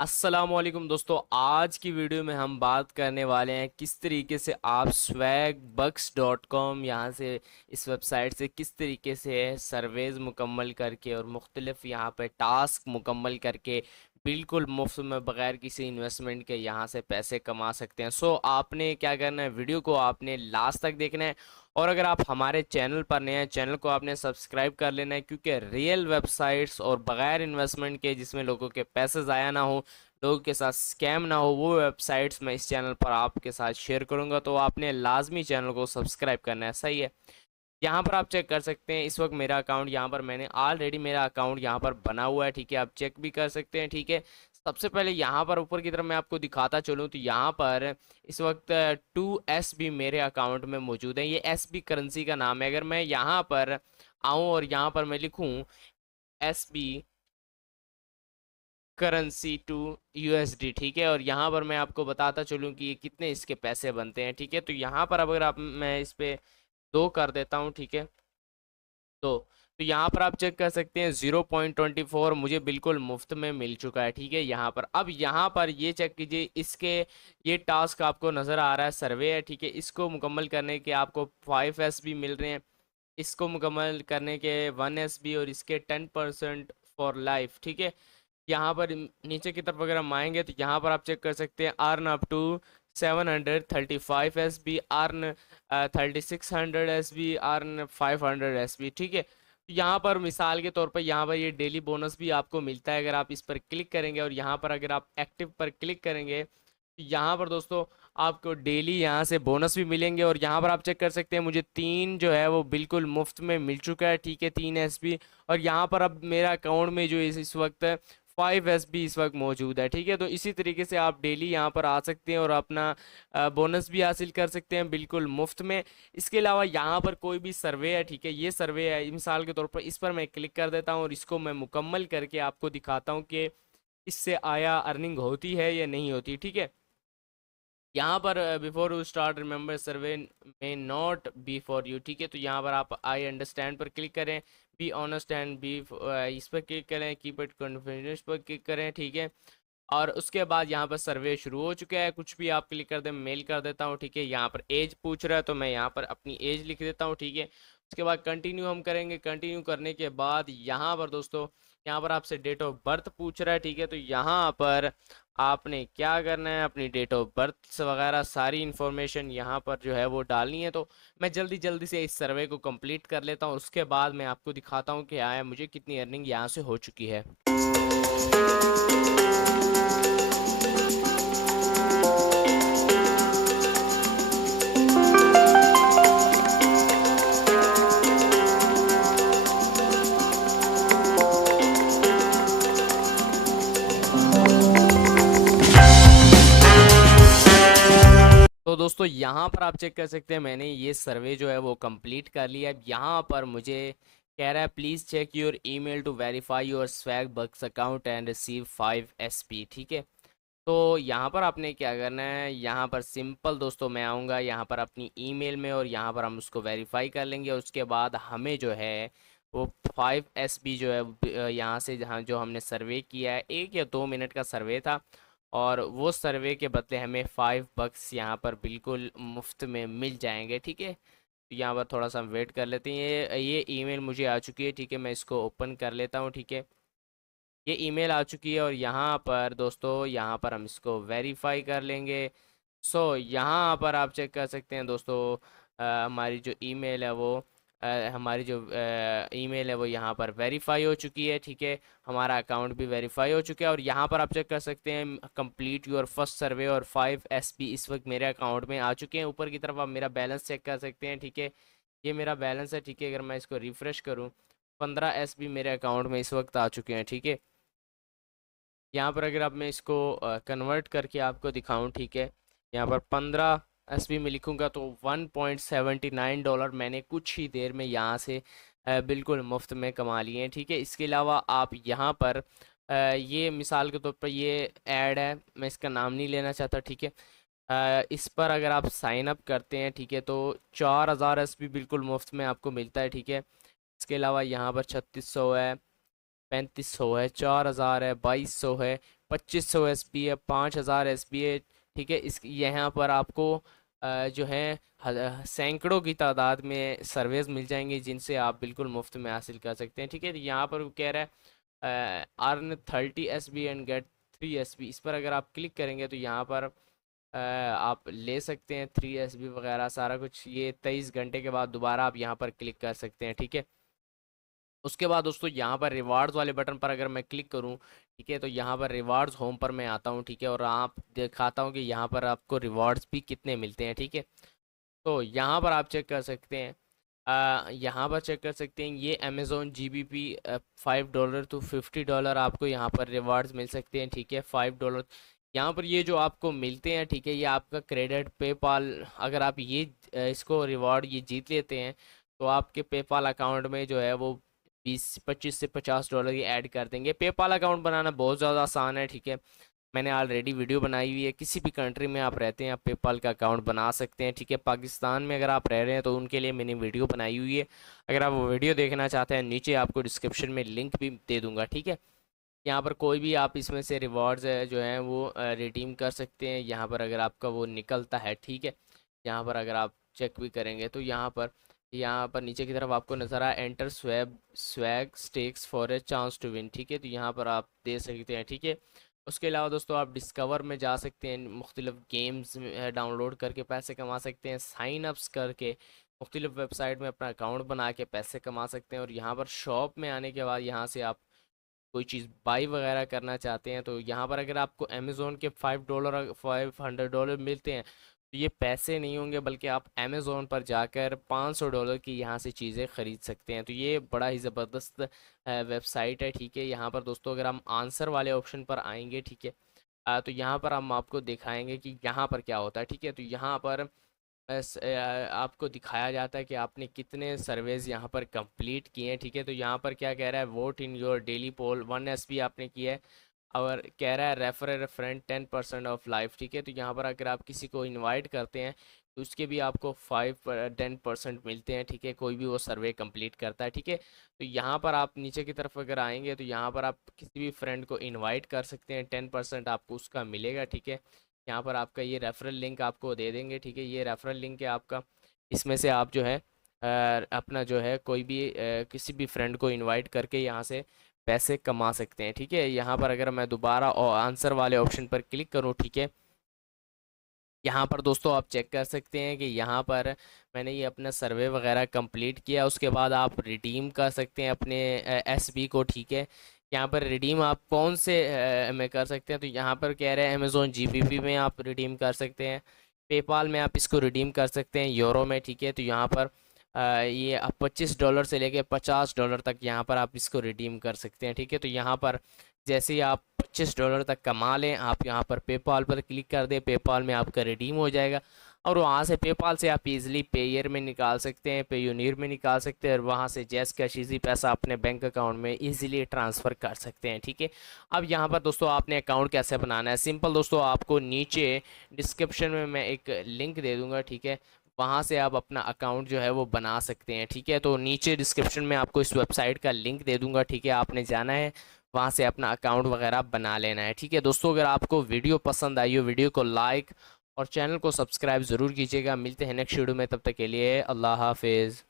अस्सलामुअलैकुम दोस्तों, आज की वीडियो में हम बात करने वाले हैं किस तरीके से आप swagbucks.com यहाँ से इस वेबसाइट से किस तरीके से सर्वेज मुकम्मल करके और मुख्तलिफ यहाँ पे टास्क मुकम्मल करके बिल्कुल मुफ्त में बगैर किसी इन्वेस्टमेंट के यहाँ से पैसे कमा सकते हैं। आपने क्या करना है, वीडियो को आपने लास्ट तक देखना है। और अगर आप हमारे चैनल पर नए हैं, चैनल को आपने सब्सक्राइब कर लेना है, क्योंकि रियल वेबसाइट्स और बगैर इन्वेस्टमेंट के जिसमें लोगों के पैसे ज़ाया ना हो, लोगों के साथ स्कैम ना हो, वो वेबसाइट्स मैं इस चैनल पर आपके साथ शेयर करूंगा। तो आपने लाजमी चैनल को सब्सक्राइब करना है, सही है। यहाँ पर आप चेक कर सकते हैं, इस वक्त मेरा अकाउंट यहाँ पर मैंने ऑलरेडी मेरा अकाउंट यहाँ पर बना हुआ है, ठीक है। आप चेक भी कर सकते हैं, ठीक है। सबसे पहले यहाँ पर ऊपर की तरफ मैं आपको दिखाता चलूँ तो यहाँ पर इस वक्त 2SB मेरे अकाउंट में मौजूद है। ये SB करेंसी का नाम है। अगर मैं यहाँ पर आऊँ और यहाँ पर मैं लिखूँ SB करेंसी टू USD, ठीक है, और यहाँ पर मैं आपको बताता चलूँ कि ये कितने इसके पैसे बनते हैं, ठीक है। तो यहाँ पर अगर आप मैं इस पे 2 कर देता हूँ, ठीक है। तो यहाँ पर आप चेक कर सकते हैं 0.24 मुझे बिल्कुल मुफ्त में मिल चुका है, ठीक है। यहाँ पर अब यहाँ पर ये चेक कीजिए, इसके ये टास्क आपको नज़र आ रहा है, सर्वे है, ठीक है। इसको मुकम्मल करने के आपको 5SB मिल रहे हैं, इसको मुकम्मल करने के 1SB, और इसके 10% फॉर लाइफ, ठीक है। यहाँ पर नीचे की तरफ अगर हम आएंगे तो यहाँ पर आप चेक कर सकते हैं earn up to 735 SB, earn 3600 SB, earn 500 SB, ठीक है। तो यहाँ पर मिसाल के तौर पर यहाँ पर ये डेली बोनस भी आपको मिलता है। अगर आप इस पर क्लिक करेंगे और यहाँ पर अगर आप एक्टिव पर क्लिक करेंगे तो यहाँ पर दोस्तों आपको डेली यहाँ से बोनस भी मिलेंगे। और यहाँ पर आप चेक कर सकते हैं मुझे 3 जो है वो बिल्कुल मुफ्त में मिल चुका है, ठीक है, 3SB। और यहाँ पर अब मेरा अकाउंट में जो इस वक्त 5SB इस वक्त मौजूद है, ठीक है। तो इसी तरीके से आप डेली यहाँ पर आ सकते हैं और अपना बोनस भी हासिल कर सकते हैं बिल्कुल मुफ्त में। इसके अलावा यहाँ पर कोई भी सर्वे है, ठीक है, ये सर्वे है मिसाल के तौर पर, इस पर मैं क्लिक कर देता हूँ और इसको मैं मुकम्मल करके आपको दिखाता हूँ कि इससे आया अर्निंग होती है या नहीं होती, ठीक है। यहाँ पर बिफोर यू स्टार्ट रिमेंबर सर्वे में नॉट बी फॉर यू, ठीक है। तो यहाँ पर आप आई अंडरस्टैंड पर क्लिक करें, बी ऑनेस्ट एंड बी इस पर क्लिक करें, कीप इट कॉन्फिडेंस पर क्लिक करें, ठीक है। और उसके बाद यहाँ पर सर्वे शुरू हो चुका है, कुछ भी आप क्लिक कर दें, मेल कर देता हूँ, ठीक है। यहाँ पर एज पूछ रहा है तो मैं यहाँ पर अपनी एज लिख देता हूँ, ठीक है। उसके बाद कंटिन्यू हम करेंगे। कंटिन्यू करने के बाद यहाँ पर दोस्तों यहाँ पर आपसे डेट ऑफ बर्थ पूछ रहा है, ठीक है। तो यहाँ पर आपने क्या करना है, अपनी डेट ऑफ बर्थ वगैरह सारी इन्फॉर्मेशन यहाँ पर जो है वो डालनी है। तो मैं जल्दी जल्दी से इस सर्वे को कंप्लीट कर लेता हूँ, उसके बाद मैं आपको दिखाता हूँ कि आया मुझे कितनी अर्निंग यहाँ से हो चुकी है। तो दोस्तों यहाँ पर आप चेक कर सकते हैं मैंने ये सर्वे जो है वो कंप्लीट कर लिया। अब यहाँ पर मुझे कह रहा है please check your email to verify your swag bucks account and receive 5SB, ठीक है। तो यहाँ पर आपने क्या करना है, यहाँ पर सिंपल दोस्तों मैं आऊँगा यहाँ पर अपनी ईमेल में और यहाँ पर हम उसको वेरीफाई कर लेंगे। उसके बाद हमें जो है वो 5SB जो है यहाँ से जहाँ जो हमने सर्वे किया है, 1 या 2 मिनट का सर्वे था, और वो सर्वे के बदले हमें $5 यहाँ पर बिल्कुल मुफ्त में मिल जाएंगे, ठीक है। तो यहाँ पर थोड़ा सा हम वेट कर लेते हैं। ये ईमेल मुझे आ चुकी है, ठीक है, मैं इसको ओपन कर लेता हूँ, ठीक है। ये ईमेल आ चुकी है और यहाँ पर दोस्तों यहाँ पर हम इसको वेरीफाई कर लेंगे। यहाँ पर आप चेक कर सकते हैं दोस्तों, हमारी जो ईमेल है वो हमारी जो ईमेल है वो यहाँ पर वेरीफाई हो चुकी है, ठीक है। हमारा अकाउंट भी वेरीफाई हो चुका है और यहाँ पर आप चेक कर सकते हैं कंप्लीट योर फर्स्ट सर्वे और 5SB इस वक्त मेरे अकाउंट में आ चुके हैं। ऊपर की तरफ आप मेरा बैलेंस चेक कर सकते हैं, ठीक है। ये मेरा बैलेंस है, ठीक है। अगर मैं इसको रिफ़्रेश करूँ, 15SB मेरे अकाउंट में इस वक्त आ चुके हैं, ठीक है। यहाँ पर अगर अब मैं इसको कन्वर्ट करके आपको दिखाऊं, ठीक है, यहाँ पर 15SB में लिखूंगा तो $1.79 मैंने कुछ ही देर में यहाँ से बिल्कुल मुफ्त में कमा लिए हैं, ठीक है। इसके अलावा आप यहाँ पर ये मिसाल के तौर पर ये ऐड है, मैं इसका नाम नहीं लेना चाहता, ठीक है। इस पर अगर आप साइन अप करते हैं, ठीक है, तो 4000 SB बिल्कुल मुफ्त में आपको मिलता है, ठीक है। इसके अलावा यहाँ पर 3600 है, 3500 है, 4000 है, 2200 है, 2500 SB है, 5000 SB है, ठीक है। इस यहाँ पर आपको जो है सैकड़ों की तादाद में सर्वेज मिल जाएंगे जिनसे आप बिल्कुल मुफ्त में हासिल कर सकते हैं, ठीक है। तो यहाँ पर वो कह रहा है earn 30 SB and get 3 SB। इस पर अगर आप क्लिक करेंगे तो यहाँ पर आप ले सकते हैं 3 SB वगैरह सारा कुछ। ये 23 घंटे के बाद दोबारा आप यहाँ पर क्लिक कर सकते हैं, ठीक है। उसके बाद दोस्तों यहाँ पर रिवार्ड्स वाले बटन पर अगर मैं क्लिक करूँ, ठीक है, तो यहाँ पर रिवार्ड्स होम पर मैं आता हूँ, ठीक है, और आप दिखाता हूँ कि यहाँ पर आपको रिवार्ड्स भी कितने मिलते हैं, ठीक है। तो यहाँ पर आप चेक कर सकते हैं, यहाँ पर चेक कर सकते हैं ये अमेज़ोन GBP $5 to $50 आपको यहाँ पर रिवार्ड्स मिल सकते हैं, ठीक है। $5 यहाँ पर ये जो आपको मिलते हैं, ठीक है, ये आपका क्रेडिट पेपाल, अगर आप ये इसको रिवार्ड ये जीत लेते हैं तो आपके पेपाल अकाउंट में जो है वो 25 से 50 डॉलर ये ऐड कर देंगे। पेपाल अकाउंट बनाना बहुत ज़्यादा आसान है, ठीक है। मैंने ऑलरेडी वीडियो बनाई हुई है, किसी भी कंट्री में आप रहते हैं आप पेपाल का अकाउंट बना सकते हैं, ठीक है। पाकिस्तान में अगर आप रह रहे हैं तो उनके लिए मैंने वीडियो बनाई हुई है, अगर आप वो वीडियो देखना चाहते हैं नीचे आपको डिस्क्रिप्शन में लिंक भी दे दूंगा, ठीक है। यहाँ पर कोई भी आप इसमें से रिवॉर्ड्स जो हैं वो रिडीम कर सकते हैं, यहाँ पर अगर आपका वो निकलता है, ठीक है। यहाँ पर अगर आप चेक भी करेंगे तो यहाँ पर नीचे की तरफ आपको नज़र आए enter swag stakes for a chance to win, ठीक है। तो यहाँ पर आप दे सकते हैं, ठीक है। उसके अलावा दोस्तों आप डिस्कवर में जा सकते हैं, मुख्तलिफ गेम्स डाउनलोड करके पैसे कमा सकते हैं, साइन अप्स करके मुख्तलिफ वेबसाइट में अपना अकाउंट बना के पैसे कमा सकते हैं। और यहाँ पर शॉप में आने के बाद यहाँ से आप कोई चीज़ बाई वगैरह करना चाहते हैं तो यहाँ पर अगर आपको अमेज़ोन के $500 मिलते हैं तो ये पैसे नहीं होंगे, बल्कि आप अमेज़ोन पर जाकर $500 की यहाँ से चीज़ें ख़रीद सकते हैं। तो ये बड़ा ही ज़बरदस्त वेबसाइट है, ठीक है। यहाँ पर दोस्तों अगर हम आंसर वाले ऑप्शन पर आएंगे, ठीक है, तो यहाँ पर हम आपको दिखाएंगे कि यहाँ पर क्या होता है, ठीक है। तो यहाँ पर आपको दिखाया जाता है कि आपने कितने सर्वेज यहाँ पर कंप्लीट किए हैं, ठीक है। तो यहाँ पर क्या कह रहा है, vote in your daily poll 1 SB आपने किया है, और कह रहा है refer a friend 10% off life, ठीक है। तो यहाँ पर अगर आप किसी को इनवाइट करते हैं तो उसके भी आपको 10% मिलते हैं, ठीक है, कोई भी वो सर्वे कंप्लीट करता है, ठीक है। तो यहाँ पर आप नीचे की तरफ अगर आएंगे तो यहाँ पर आप किसी भी फ्रेंड को इनवाइट कर सकते हैं, 10% आपको उसका मिलेगा, ठीक है। यहाँ पर आपका ये रेफरल लिंक आपको दे देंगे, ठीक है। ये रेफरल लिंक है आपका, इसमें से आप जो है अपना जो है कोई भी किसी भी फ्रेंड को इनवाइट करके यहाँ से पैसे कमा सकते हैं, ठीक है। यहाँ पर अगर मैं दोबारा आंसर वाले ऑप्शन पर क्लिक करूँ, ठीक है, यहाँ पर दोस्तों आप चेक कर सकते हैं कि यहाँ पर मैंने ये अपना सर्वे वगैरह कंप्लीट किया, उसके बाद आप रिडीम कर सकते हैं अपने SB को, ठीक है। यहाँ पर रिडीम आप कौन से में कर सकते हैं, तो यहाँ पर कह रहे हैं अमेज़ोन GBP में आप रिडीम कर सकते हैं, पेपाल में आप इसको रिडीम कर सकते हैं, यूरो में, ठीक है। तो यहाँ पर ये आप $25 से लेके $50 तक यहाँ पर आप इसको रिडीम कर सकते हैं, ठीक है। तो यहाँ पर जैसे ही आप $25 तक कमा लें, आप यहाँ पर पेपाल पर क्लिक कर दें, पेपाल में आपका रिडीम हो जाएगा, और वहाँ से पेपाल से आप इजीली पेयर में निकाल सकते हैं, पेयूनियर में निकाल सकते हैं, और वहाँ से जैस कैश इजी पैसा अपने बैंक अकाउंट में इजीली ट्रांसफ़र कर सकते हैं, ठीक है। अब यहाँ पर दोस्तों आपने अकाउंट कैसे बनाना है, सिंपल दोस्तों, आपको नीचे डिस्क्रिप्शन में मैं एक लिंक दे दूँगा, ठीक है, वहाँ से आप अपना अकाउंट जो है वो बना सकते हैं, ठीक है। तो नीचे डिस्क्रिप्शन में आपको इस वेबसाइट का लिंक दे दूँगा, ठीक है, आपने जाना है वहाँ से अपना अकाउंट वगैरह बना लेना है, ठीक है। दोस्तों अगर आपको वीडियो पसंद आई हो, वीडियो को लाइक और चैनल को सब्सक्राइब ज़रूर कीजिएगा। मिलते हैं नेक्स्ट वीडियो में, तब तक के लिए अल्लाह हाफिज़।